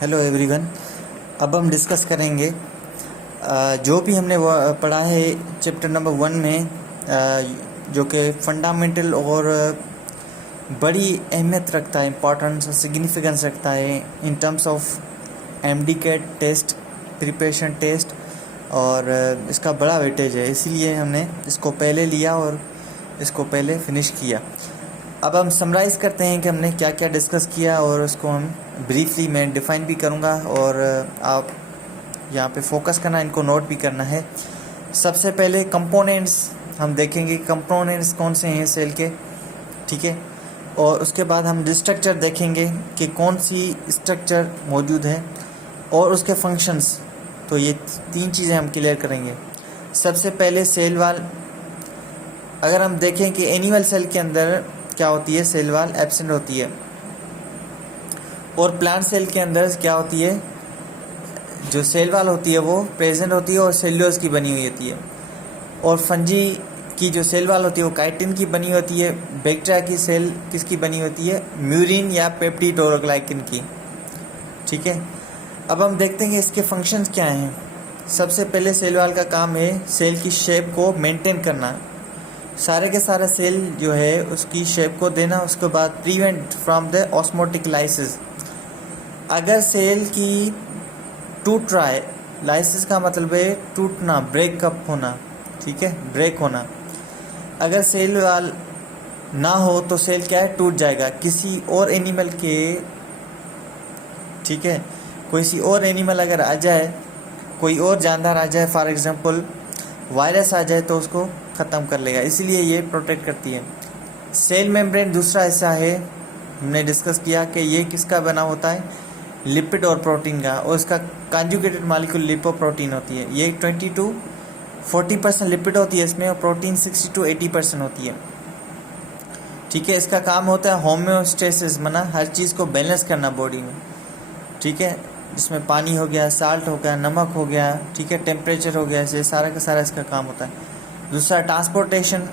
Hello everyone. अब हम discuss करेंगे जो भी हमने पढ़ा है चैप्टर नंबर 1 में, जो कि फंडामेंटल और बड़ी अहमियत रखता है, इम्पोर्टेंस और सिग्निफिकेंस रखता है in terms of MDCAT test, preparation test, और इसका बड़ा वेटेज है, इसीलिए हमने इसको पहले लिया और इसको पहले फिनिश किया। अब हम समराइज़ करते हैं कि हमने क्या क्या डिस्कस किया और उसको हम ब्रीफली मैं डिफ़ाइन भी करूँगा और आप यहाँ पे फोकस करना, इनको नोट भी करना है। सबसे पहले कंपोनेंट्स हम देखेंगे, कंपोनेंट्स कौन से हैं सेल के, ठीक है। और उसके बाद हम स्ट्रक्चर देखेंगे कि कौन सी स्ट्रक्चर मौजूद है और उसके फंक्शंस। तो ये 3 चीज़ें हम क्लियर करेंगे। सबसे पहले सेल वाल। अगर हम देखें कि एनिमल सेल के अंदर क्या होती है, सेल वाल एब्सेंट होती है, और प्लांट सेल के अंदर क्या होती है, जो सेल वाल होती है वो प्रेजेंट होती है और सेल्यूलोज की बनी हुई होती है। और फंजी की जो सेल वाल होती है वो काइटिन की बनी होती है। बैक्टीरिया की सेल किसकी बनी होती है, म्यूरिन या पेप्टिड और ग्लाइकिन की, ठीक है। अब हम देखते हैं कि इसके फंक्शंस क्या हैं। सबसे पहले सेल वाल का काम है सेल की शेप को मेंटेन करना, सारे के सारे सेल जो है उसकी शेप को देना। उसके बाद prevent from the osmotic lysis. अगर सेल की टूट रहा है, लाइसिस का मतलब है टूटना, ब्रेकअप होना, ठीक है, ब्रेक होना। अगर सेल वाल ना हो तो सेल क्या है, टूट जाएगा किसी और एनिमल के, ठीक है। कोई और एनिमल अगर आ जाए, कोई और जानदार आ जाए, फॉर एग्जांपल वायरस आ जाए, तो उसको ख़त्म कर लेगा, इसीलिए ये प्रोटेक्ट करती है। सेल मेम्ब्रेन दूसरा हिस्सा है, हमने डिस्कस किया कि ये किसका बना होता है, लिपिड और प्रोटीन का, और इसका कॉन्जुगेटेड मॉलिक्यूल लिपोप्रोटीन होती है। ये 20 to 40% लिपिड होती है इसमें, और प्रोटीन 60 to 80% होती है, ठीक है। इसका काम होता है होम्योस्टेसिस, मना हर चीज़ को बैलेंस करना बॉडी में, ठीक है। जिसमें पानी हो गया, साल्ट हो गया, नमक हो गया, ठीक है, टेम्परेचर हो गया, ऐसे सारा का सारा इसका काम होता है। दूसरा ट्रांसपोर्टेशन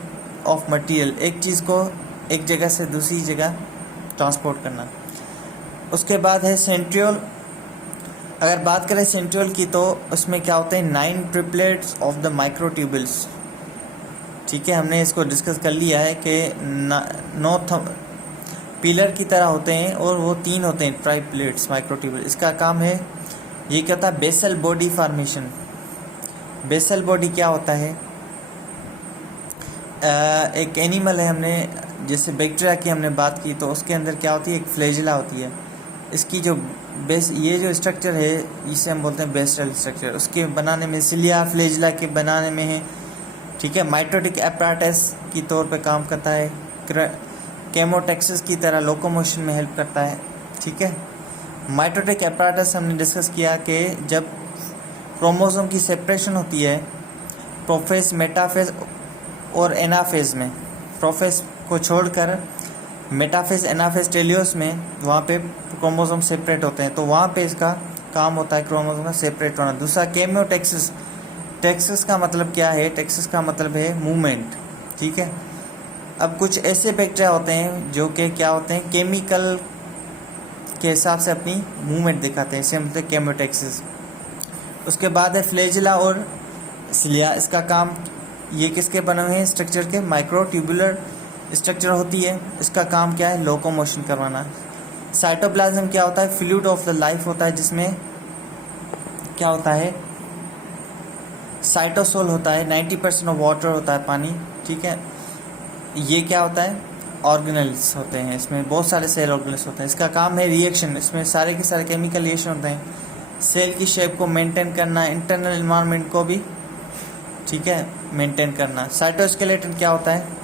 ऑफ मटेरियल, एक चीज़ को एक जगह से दूसरी जगह ट्रांसपोर्ट करना। उसके बाद है सेंट्रियोल। अगर बात करें सेंट्रियोल की, तो उसमें क्या होते हैं, 9 ट्रिपलेट्स ऑफ द माइक्रोट्यूबल्स, ठीक है। हमने इसको डिस्कस कर लिया है कि 9 पिलर की तरह होते हैं और वो 3 होते हैं ट्राइप्लेट्स माइक्रोट्यूबल। इसका काम है, ये क्या होता है, basal body formation. Basal body क्या होता है, एक एनिमल है, हमने जैसे बैक्टीरिया की हमने बात की, तो उसके अंदर क्या होती है, एक फ्लैजिला होती है। इसकी जो बेस, ये जो स्ट्रक्चर है इसे हम बोलते हैं बेसल स्ट्रक्चर। उसके बनाने में, सिलिया फ्लैजिला के बनाने में है, ठीक है। माइटोटिक एपराटस की तौर पे काम करता है, केमोटेक्सिस की तरह लोकोमोशन में हेल्प करता है, ठीक है। माइटोटिक एपराटस हमने डिस्कस किया कि जब क्रोमोसोम की सेपरेशन होती है प्रोफेज, मेटाफेज और एनाफेज में, प्रोफेज को छोड़कर मेटाफेज, एनाफेज, टेलियोस में, वहाँ पे क्रोमोसोम सेपरेट होते हैं, तो वहाँ पे इसका काम होता है क्रोमोसोम का सेपरेट होना। दूसरा केमियोटेक्सिस। टेक्सिस का मतलब क्या है, टेक्सिस का मतलब है मूवमेंट, ठीक है। अब कुछ ऐसे बैक्टीरिया होते हैं जो कि क्या होते हैं, केमिकल के हिसाब से अपनी मूवमेंट दिखाते हैं, इसे मतलब केमियोटेक्सिस। उसके बाद है फ्लैजिला और सिलिया। इसका काम, ये किसके बने हुए हैं, स्ट्रक्चर के, माइक्रोट्यूबुलर स्ट्रक्चर होती है। इसका काम क्या है, लोकोमोशन करवाना। साइटोप्लाज्म क्या होता है, फ्लूइड ऑफ द लाइफ होता है, जिसमें क्या होता है, साइटोसोल होता है, 90% ऑफ वाटर होता है, पानी, ठीक है। ये क्या होता है, ऑर्गेनेल्स होते हैं, इसमें बहुत सारे सेल ऑर्गेनेल्स होते हैं। इसका काम है रिएक्शन, इसमें सारे के सारे केमिकल रिएक्शन होते हैं। सेल की शेप को मेंटेन करना, इंटरनल एनवायरनमेंट को भी, ठीक है, मेंटेन करना। साइटोस्केलेटन क्या होता है,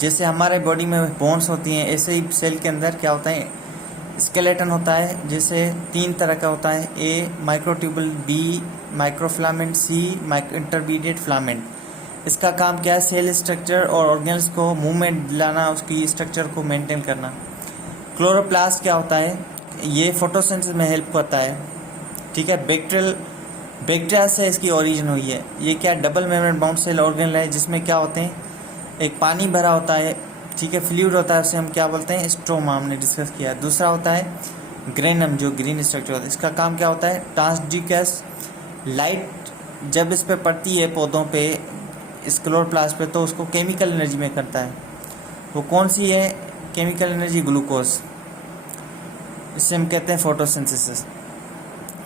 जैसे हमारे बॉडी में बोन्स होती हैं, ऐसे ही सेल के अंदर क्या होता है, स्केलेटन होता है, जैसे 3 तरह का होता है, ए माइक्रोट्यूबुल, बी माइक्रोफिलामेंट, सी इंटरमीडिएट फिलामेंट। इसका काम क्या है, सेल स्ट्रक्चर और ऑर्गेन्स को मूवमेंट दिलाना, उसकी स्ट्रक्चर को मेंटेन करना। क्लोरोप्लास्ट क्या होता है, ये फोटोसिंथेसिस में हेल्प करता है, ठीक है। बैक्टीरिया से इसकी ओरिजिन हुई है। ये क्या, double membrane bound cell organelle है, जिसमें क्या होते हैं, एक पानी भरा होता है, ठीक है, फ्लूइड होता है, उसे हम क्या बोलते हैं, स्ट्रोमा, हमने डिस्कस किया। दूसरा होता है ग्रेनम जो ग्रीन स्ट्रक्चर होता है, इसका काम क्या होता है, ट्रांसड्यूस लाइट जब इस पे पड़ती है पौधों पे, इस क्लोरोप्लास्ट पे, तो उसको केमिकल एनर्जी में करता है। वो कौन सी है केमिकल एनर्जी, ग्लूकोज, इससे हम कहते हैं फोटोसिंथेसिस।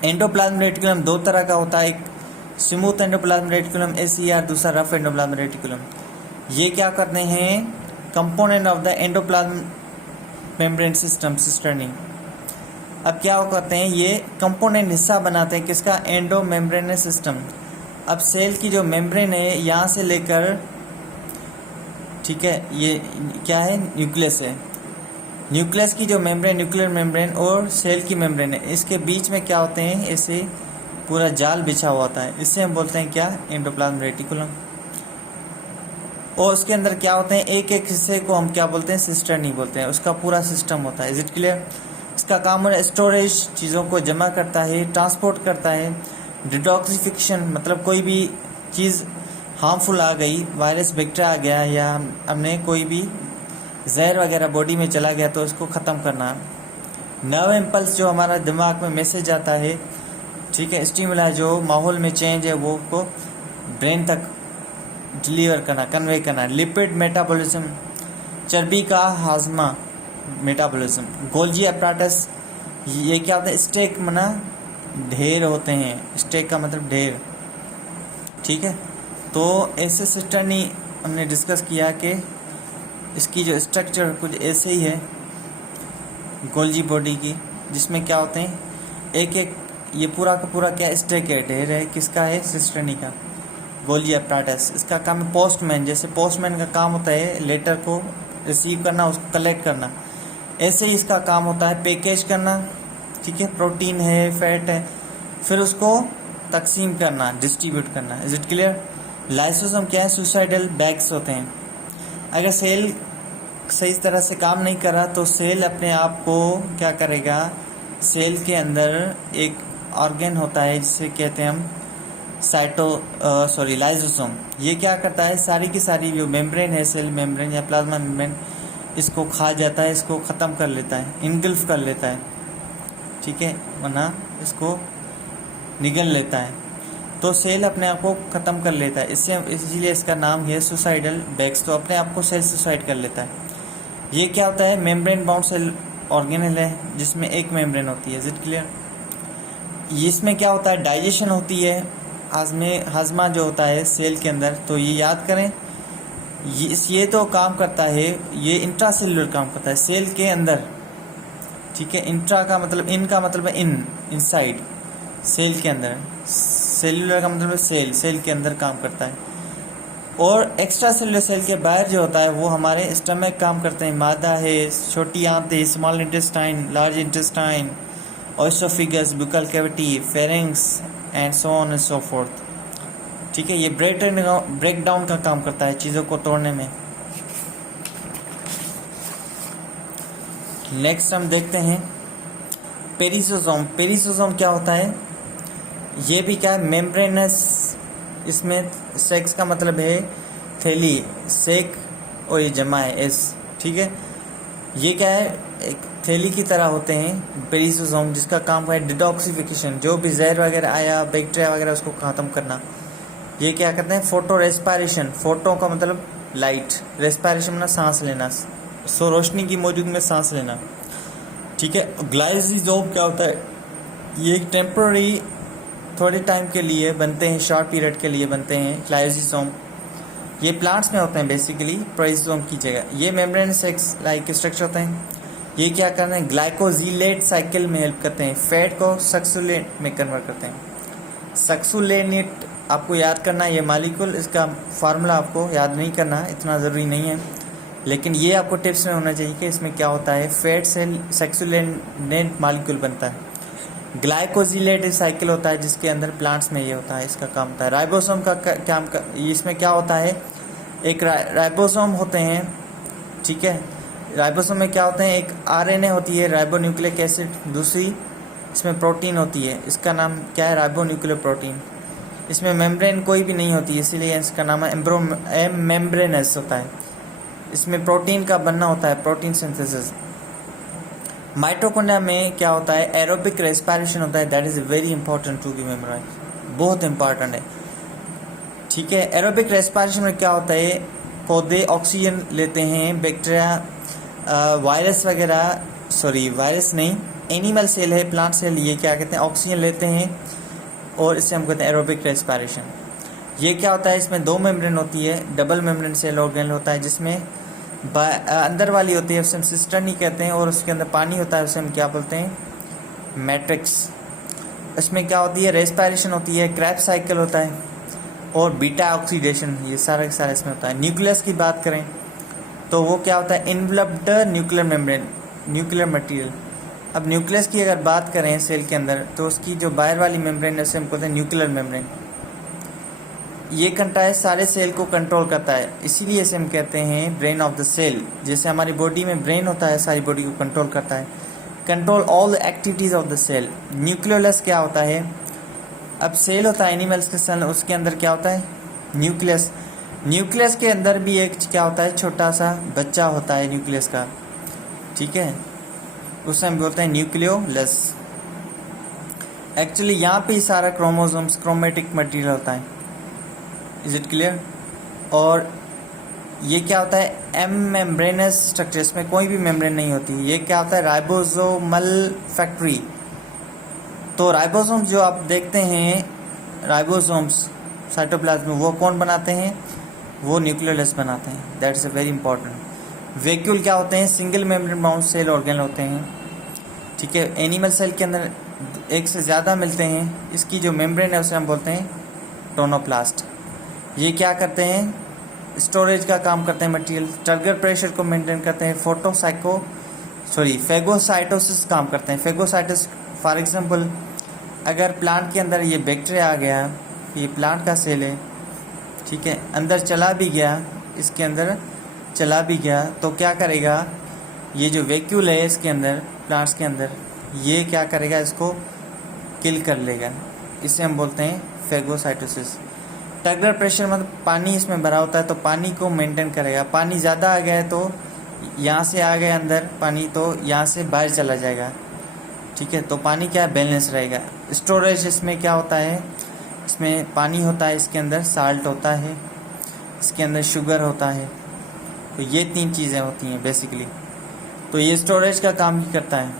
एंडोप्लाज्म रेटिकुलम दो तरह का होता है, एक स्मूथ एंडोप्लाज्म रेटिकुलम SER, दूसरा रफ एंडोप्लाज्म रेटिकुलम। ये क्या करते हैं, component of the endoplasm membrane system cisternae. अब क्या करते हैं, ये कंपोनेंट हिस्सा बनाते हैं किसका, एंडो मेम्ब्रेन सिस्टम। अब सेल की जो मेम्ब्रेन है यहाँ से लेकर, ठीक है, ये क्या है, न्यूक्लियस है, न्यूक्लियस की जो मेम्ब्रेन, न्यूक्लियर मेम्ब्रेन और सेल की मेम्ब्रेन है, इसके बीच में क्या होते हैं, ऐसे पूरा जाल बिछा हुआ होता है, इससे हम बोलते हैं क्या, एंडोप्लाज्म रेटिकुलम। और उसके अंदर क्या होते हैं, एक एक हिस्से को हम क्या बोलते हैं, सिस्टर्नी बोलते हैं, उसका पूरा सिस्टम होता है। Is it clear. इसका काम है स्टोरेज, चीज़ों को जमा करता है, ट्रांसपोर्ट करता है, डिटॉक्सिफिकेशन, मतलब कोई भी चीज़ हार्मफुल आ गई, वायरस बैक्टीरिया आ गया, या हमने कोई भी जहर वगैरह बॉडी में चला गया तो उसको ख़त्म करना। नर्व इम्पल्स जो हमारा दिमाग में मैसेज आता है, ठीक है, स्टिमुला जो माहौल में चेंज है वो को ब्रेन तक डिलीवर करना, कन्वे करना। लिपिड मेटाबॉलिज्म, चर्बी का हाजमा, मेटाबॉलिज्म। गोल्जी अपराटस, ये क्या होता है, स्टेक मना ढेर होते हैं, स्टेक का मतलब ढेर, ठीक है। तो ऐसे सिस्टर्नी हमने डिस्कस किया कि इसकी जो स्ट्रक्चर कुछ ऐसे ही है गोल्जी बॉडी की, जिसमें क्या होते हैं, एक एक, ये पूरा का पूरा क्या स्टेक है, ढेर है, किसका है, सिस्टर्नी का, गोल्जी अपराटस। इसका काम है पोस्टमैन, जैसे पोस्टमैन का काम होता है लेटर को रिसीव करना, उसको कलेक्ट करना, ऐसे ही इसका काम होता है पैकेज करना, ठीक है, प्रोटीन है, फैट है, फिर उसको तकसीम करना, डिस्ट्रीब्यूट करना। Is it clear. लाइसोसोम क्या है, सुसाइडल बैग्स होते हैं। अगर सेल सही तरह से काम नहीं कर रहा तो सेल अपने आप को क्या करेगा, सेल के अंदर एक ऑर्गन होता है जिसे कहते हैं हम लाइसोसोम। ये क्या करता है, सारी की सारी जो मेम्ब्रेन है, सेल मेम्ब्रेन या प्लाज्मा मेम्ब्रेन, इसको खा जाता है, इसको ख़त्म कर लेता है, इनगल्फ कर लेता है, ठीक है, वरना इसको निगल लेता है। तो सेल अपने आप को ख़त्म कर लेता है, इसलिए इसका नाम है सुसाइडल बैग्स। तो अपने आप को सेल सुसाइड कर लेता है। ये क्या होता है, मेम्ब्रेन बाउंड सेल ऑर्गेनल है जिसमें एक मेम्ब्रेन होती है। Is it clear. इसमें क्या होता है, डाइजेशन होती है, हाजमा जो होता है सेल के अंदर। तो ये याद करें, ये तो काम करता है, ये इंट्रासेलुलर काम करता है सेल के अंदर, ठीक है। इंट्रा का मतलब, इन का मतलब है इनसाइड, सेल के अंदर। सेलुलर का मतलब है सेल के अंदर काम करता है। और एक्स्ट्रा सेलुलर सेल के बाहर जो होता है वो हमारे स्टमक काम करते हैं, मादा है, छोटी आंतें, small intestine, large intestine, oesophagus, buccal cavity, pharynx and so on and so forth, ठीक है। ये ब्रेक डाउन का काम करता है चीज़ों को तोड़ने में। नेक्स्ट हम देखते हैं पेरिसोसोम। पेरिसोसोम क्या होता है, ये भी क्या है, मेम्ब्रेनस। इसमें सेक्स का मतलब है थैली, सेक, और ये जमा है एस, ठीक है। ये क्या है, एक थैली की तरह होते हैं पेरिसोसोम, जिसका काम है डिटॉक्सिफिकेशन, जो भी जहर वगैरह आया, बैक्टीरिया वगैरह, उसको ख़त्म करना। ये क्या करते हैं, फोटो रेस्पायरेशन, फोटो का मतलब लाइट, रेस्पायरेशन मतलब सांस लेना, सो रोशनी की मौजूद में सांस लेना, ठीक है। ग्लाइसोसोम क्या होता है, ये एक टेम्पररी, थोड़े टाइम के लिए बनते हैं, शॉर्ट पीरियड के लिए बनते हैं ग्लाइसोसोम। ये प्लांट्स में होते हैं बेसिकली पेरिसोसोम की जगह। ये मेम्ब्रेन सेक्स लाइक स्ट्रक्चर होते हैं। ये क्या करते हैं, ग्लाइकोजिलेट साइकिल में हेल्प करते हैं, फैट को सक्सुलेट में कन्वर्ट करते हैं। सक्सुलेनेट आपको याद करना, ये मालिक्यूल, इसका फार्मूला आपको याद नहीं करना, इतना ज़रूरी नहीं है, लेकिन ये आपको टिप्स में होना चाहिए कि इसमें क्या होता है, फैट से सक्सुलेनेट मालिक्यूल बनता है। ग्लाइकोजिलेट साइकिल होता है जिसके अंदर प्लांट्स में ये होता है, इसका काम होता है। राइबोसोम का काम इसमें क्या होता है, एक राइबोसोम होते हैं, ठीक है। राइबोसोम में क्या होते हैं, एक आरएनए होती है, राइबोन्यूक्लिक एसिड, दूसरी इसमें प्रोटीन होती है, इसका नाम क्या है, राइबोन्यूक्लियर प्रोटीन। इसमें मेम्ब्रेन कोई भी नहीं होती, इसीलिए इसका नाम है मेम्ब्रेनस होता है। इसमें प्रोटीन का बनना होता है, प्रोटीन सिंथेसिस। माइटोकॉन्ड्रिया में क्या होता है, एरोबिक रेस्पिरेशन होता है, that is very important to be memorise, बहुत इंपॉर्टेंट है। ठीक है, एरोबिक रेस्पिरेशन में क्या होता है, पौधे ऑक्सीजन लेते हैं, बैक्टीरिया वायरस वगैरह, सॉरी वायरस नहीं, एनिमल सेल है, प्लांट सेल, ये क्या कहते हैं, ऑक्सीजन लेते हैं और इससे हम कहते हैं एरोबिक रेस्पिरेशन। ये क्या होता है, इसमें 2 मेम्ब्रेन होती है, डबल मेम्ब्रेन सेल ऑर्गेनल होता है, जिसमें अंदर वाली होती है उसे हम सिस्टर्नी कहते हैं, और उसके अंदर पानी होता है उसे हम क्या बोलते हैं, मैट्रिक्स। इसमें क्या होती है, रेस्पिरेशन होती है, क्रैब्स साइकिल होता है और बीटा ऑक्सीडेशन, ये सारा का सारा इसमें होता है। न्यूक्लियस की बात करें तो वो क्या होता है, इन्वलप्ड न्यूक्लियर मेम्ब्रेन, न्यूक्लियर मटेरियल। अब न्यूक्लियस की अगर बात करें सेल के अंदर तो उसकी जो बाहर वाली मेम्ब्रेन है उसे हम कहते हैं न्यूक्लियर मेम्ब्रेन। ये घंटा है सारे सेल को कंट्रोल करता है, इसीलिए इसे हम कहते हैं ब्रेन ऑफ द सेल। जैसे हमारी बॉडी में ब्रेन होता है, सारी बॉडी को कंट्रोल करता है, control all the activities of the cell. Nucleolus क्या होता है, अब सेल होता है एनिमल्स के सेल, उसके अंदर क्या होता है, न्यूक्लियस। न्यूक्लियस के अंदर भी एक क्या होता है, छोटा सा बच्चा होता है न्यूक्लियस का, ठीक है, उसे हम बोलते हैं न्यूक्लियोलस। एक्चुअली यहाँ पे ही सारा क्रोमोसोम्स, क्रोमेटिक मटेरियल होता है। Is it clear? और ये क्या होता है, एम मेम्ब्रेनस स्ट्रक्चर, इसमें कोई भी मेम्ब्रेन नहीं होती। ये क्या होता है, राइबोसोमल फैक्ट्री। तो राइबोसोम्स जो आप देखते हैं, राइबोसोम्स साइटोप्लाज्म में, वो कौन बनाते हैं, वो न्यूक्लियोलस बनाते हैं। That is a very important. Vacuole क्या होते हैं, single membrane bound cell organelle होते हैं, ठीक है। एनिमल सेल के अंदर एक से ज़्यादा मिलते हैं। इसकी जो मेम्ब्रेन है उसे हम बोलते हैं टोनोप्लास्ट। ये क्या करते हैं, स्टोरेज का काम करते हैं मटेरियल, टर्गर प्रेशर को मेंटेन करते हैं, फेगोसाइटोसिस काम करते हैं। फेगोसाइटोसिस फॉर एग्जांपल, अगर प्लांट के अंदर ये बैक्टीरिया आ गया, ये प्लांट का सेल है, ठीक है, अंदर चला भी गया, इसके अंदर चला भी गया, तो क्या करेगा, ये जो वैक्यूल है इसके अंदर, प्लांट्स के अंदर, ये क्या करेगा, इसको किल कर लेगा। इसे हम बोलते हैं फेगोसाइटोसिस। टर्गर प्रेशर मतलब पानी इसमें भरा होता है, तो पानी को मेंटेन करेगा। पानी ज़्यादा आ गया है तो यहाँ से आ गया अंदर पानी, तो यहाँ से बाहर चला जाएगा, ठीक है, तो पानी क्या बैलेंस रहेगा। स्टोरेज इसमें क्या होता है, इसमें पानी होता है, इसके अंदर साल्ट होता है, इसके अंदर शुगर होता है, तो ये 3 चीज़ें होती हैं बेसिकली। तो ये स्टोरेज का काम ही करता है।